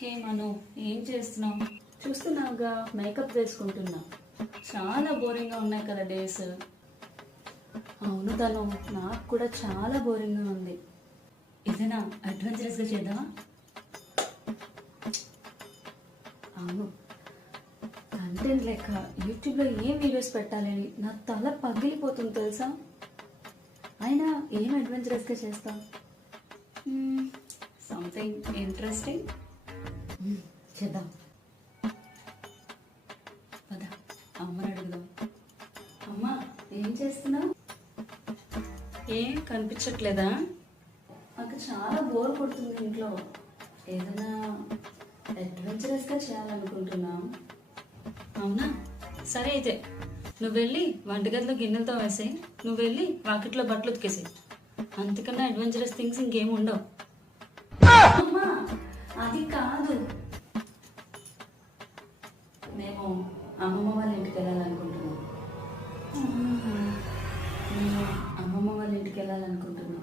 హే మను, ఏం చేస్తున్నావు? చూస్తున్నావుగా, మేకప్ వేసుకుంటున్నా. చాలా బోరింగ్గా ఉన్నాయి కదా డేస్. అవును తను, నాకు కూడా చాలా బోరింగ్గా ఉంది. ఏదైనా అడ్వెంచరస్గా చేద్దామా? అవును, కంటెంట్ లెక్క యూట్యూబ్లో ఏం వీడియోస్ పెట్టాలని నా తల పగిలిపోతుంది తెలుసా. అయినా ఏం అడ్వెంచరస్గా చేస్తాం? సంథింగ్ ఇంట్రెస్టింగ్ చేద్దాం. పద, అమ్మని అడుగుదాం. అమ్మా, ఏం చేస్తున్నావు? ఏం కనిపించట్లేదా? నాకు చాలా బోర్ కొడుతుంది ఇంట్లో. ఏదైనా అడ్వెంచరస్గా చేయాలనుకుంటున్నా. అవునా, సరే అయితే నువ్వు వెళ్ళి వంటగదిలో గిన్నెలతో వేసేయి. నువ్వు వెళ్ళి వాకిట్లో బట్టలు ఉతికేసేయి. అంతకన్నా అడ్వెంచరస్ థింగ్స్ ఇంకేం ఉండవు. అమ్మా, అది కాదు. మేము అమ్మమ్మ వాళ్ళ ఇంటికి వెళ్ళాలనుకుంటున్నాం. నేను అమ్మమ్మ వాళ్ళ ఇంటికి వెళ్ళాలనుకుంటున్నాను.